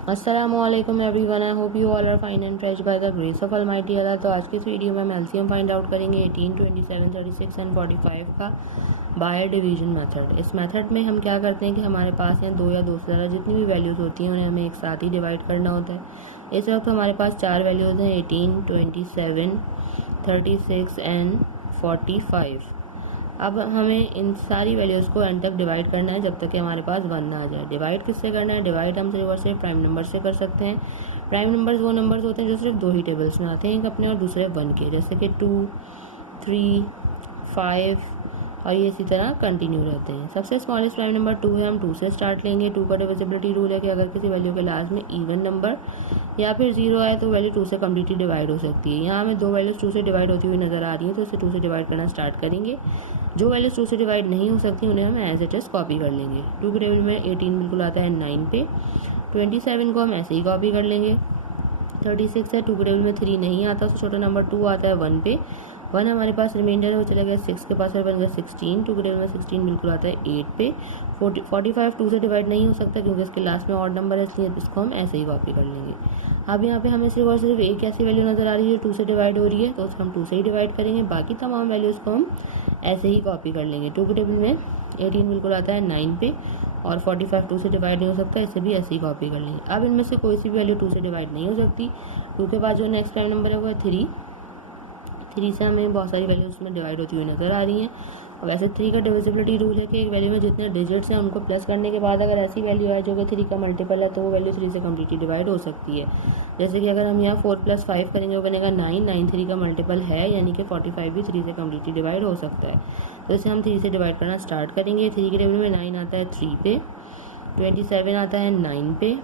अस्सलामुअलैकुम everyone, I hope you all are fine and fresh by the grace of almighty Allah. तो आज की इस वीडियो में हम एलसीएम फाइंड आउट करेंगे 18, 27, 36 एंड 45 का बाय डिवीजन मेथड। इस मेथड में हम क्या करते हैं कि हमारे पास यहाँ दो या दो से ज़्यादा जितनी भी वैल्यूज़ होती हैं उन्हें हमें एक साथ ही डिवाइड करना होता है। इस वक्त हमारे पास चार वैल्यूज़ हैं 18, 27, 36 एंड 45। अब हमें इन सारी वैल्यूज़ को एंड तक डिवाइड करना है जब तक कि हमारे पास 1 ना आ जाए। डिवाइड किससे करना है? डिवाइड हम सिर्फ प्राइम नंबर से कर सकते हैं। प्राइम नंबर्स वो नंबर्स होते हैं जो सिर्फ दो ही टेबल्स में आते हैं, एक अपने और दूसरे 1 के, जैसे कि 2, 3, 5 और ये इसी तरह कंटिन्यू रहते हैं। सबसे स्मॉलेस्ट प्राइम नंबर 2 है, हम 2 से स्टार्ट लेंगे। 2 का डिविजिबिलिटी रूल है कि अगर किसी वैल्यू के लास्ट में इवन नंबर या फिर 0 आए तो वैल्यू 2 से कम्प्लीटली डिवाइड हो सकती है। यहाँ हमें दो वैल्यूज 2 से डिवाइड होती हुई नजर आ रही हैं, तो इसे 2 से डिवाइड करना स्टार्ट करेंगे। जो वैल्यूज 2 से डिवाइड नहीं हो सकती उन्हें हम एज इट इज कॉपी कर लेंगे। 2 के टेबल में 18 बिल्कुल आता है 9 पे। 27 को हम ऐसे ही कॉपी कर लेंगे। 36 है, 2 के टेबल में 3 नहीं आता, उससे छोटा नंबर 2 आता है 1 पे। 1 हमारे पास रिमाइंडर है, वो चला गया 6 के पास और बन गया 16। 2 के टेबल में 16 बिल्कुल आता है 8 पे। 45 2 से डिवाइड नहीं हो सकता क्योंकि इसके लास्ट में ऑड नंबर है, इसलिए इसको हम ऐसे ही कॉपी कर लेंगे। अब यहाँ पे हमें सिर्फ और सिर्फ एक ऐसी वैल्यू नजर आ रही है 2 से डिवाइड हो रही है, तो हम 2 से ही डिवाइड करेंगे। बाकी तमाम वैल्यूज़ को हम ऐसे ही कॉपी कर लेंगे। 2 के टेबल में 18 बिल्कुल आता है 9 पे और 45 2 से डिवाइड नहीं हो सकता, इसे भी ऐसे ही कॉपी कर लेंगे। अब इनमें से कोई सी वैल्यू 2 से डिवाइड नहीं हो सकती। 2 के बाद जो नेक्स्ट प्राइम नंबर है वो है 3। 3 से हमें बहुत सारी वैल्यूज में डिवाइड होती हुई नजर आ रही हैं। और वैसे 3 का डिविजिबिलिटी रूल है कि एक वैल्यू में जितने डिजिट्स हैं उनको प्लस करने के बाद अगर ऐसी वैल्यू है जो कि 3 का मल्टीपल है तो वो वैल्यू 3 से कम्प्लीटली डिवाइड हो सकती है। जैसे कि अगर हम यहाँ 4 + 5 करेंगे वो बनेगा 9। 9 3 का मल्टीपल है, यानी कि 45 भी 3 से कम्प्लीटली डिवाइड हो सकता है। तो इसे हम 3 से डिवाइड करना स्टार्ट करेंगे। 3 के टेबल में 9 आता है 3 पे। 27 आता है 9 पे।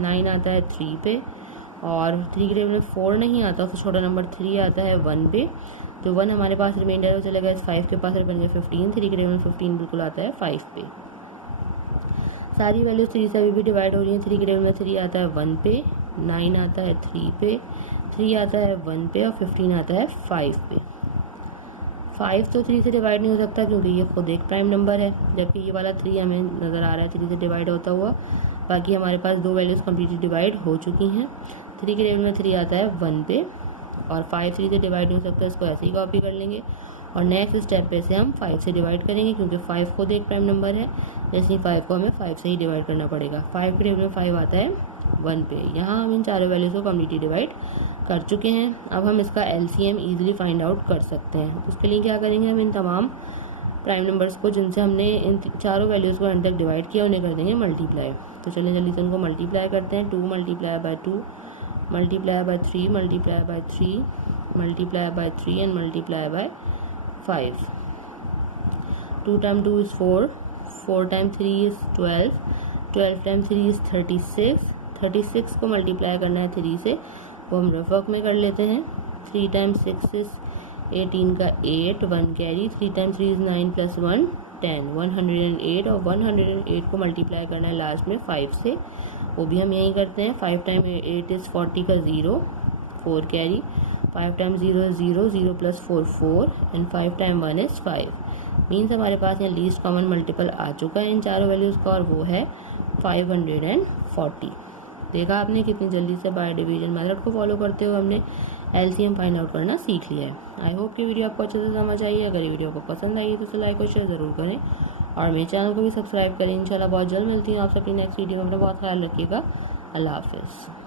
9 आता है 3 पे और 3 के टेबल में 4 नहीं आता, उससे छोटा नंबर 3 आता है 1 पे। जो 1 हमारे पास रिमाइंडर है वो चला गया 5 के पास और बन गया 15। 3 के टेबल में 15 बिल्कुल आता है 5 पे। सारी वैल्यूज 3 से अभी भी डिवाइड हो रही हैं। 3 के टेबल में 3 आता है 1 पे, 9 आता है 3 पे, 3 आता है 1 पे और 15 आता है 5 पे। 5 तो 3 से डिवाइड नहीं हो सकता क्योंकि ये खुद एक प्राइम नंबर है, जबकि ये वाला 3 हमें नज़र आ रहा है 3 से डिवाइड होता हुआ। बाकी हमारे पास दो वैल्यूज़ कम्प्लीटली डिवाइड हो चुकी हैं। 3 के टेबल में 3 आता है 1 पे और 5 3 से डिवाइड नहीं हो सकता, इसको ऐसे ही कॉपी कर लेंगे। और नेक्स्ट स्टेप पे से हम 5 से डिवाइड करेंगे क्योंकि 5 खुद एक प्राइम नंबर है, जैसे 5 को हमें 5 से ही डिवाइड करना पड़ेगा। 5 के टेबल में 5 आता है 1 पे। यहाँ हम इन चारों वैल्यूज़ को कम्प्लीटली डिवाइड कर चुके हैं। अब हम इसका एलसीएम ईजिली फाइंड आउट कर सकते हैं। उसके लिए क्या करेंगे, हम इन तमाम प्राइम नंबर्स को जिनसे हमने इन चारों वैल्यूज़ को एंड तक डिवाइड किया उन्हें कर देंगे मल्टीप्लाई। तो चलिए जल्दी से उनको मल्टीप्लाई करते हैं। 2 multiply by 2 multiply by 3 multiply by 3 multiply by 3 and multiply by 5। 2 time 2 is 4, 4 time 3 is 12, 12 time 3 is 36। 36 को मल्टीप्लाई करना है 3 से, वो हम रफ वर्क में कर लेते हैं। 3 टाइम 6 इज़ 18 का 8, 1 कैरी। 3 टाइम 3 इज़ 9 + 1 10, 108 और 108 को मल्टीप्लाई करना है लास्ट में 5 से, वो भी हम यही करते हैं। 5 टाइम 8 इज़ 40 का 0, 4 carry. 5 time 0 is 0, 0 + 4 4 and 5 time 1 is 5। Means हमारे पास यहाँ लीस्ट कॉमन मल्टीपल आ चुका है इन चारों वैल्यूज़ का और वो है 540। देखा आपने कितनी जल्दी से बाय डिवीजन मेथड को फॉलो करते हुए हमने एलसीएम फाइंड आउट करना सीख लिया है। आई होप कि वीडियो आपको अच्छे से समझ आई है। अगर ये वीडियो आपको पसंद आई तो इसे लाइक और शेयर ज़रूर करें और मेरे चैनल को भी सब्सक्राइब करें। इंशाल्लाह बहुत जल्द मिलती हूँ आपसे अपनी नेक्स्ट वीडियो में। अपना बहुत ख्याल रखिएगा। अल्लाह हाफिज़।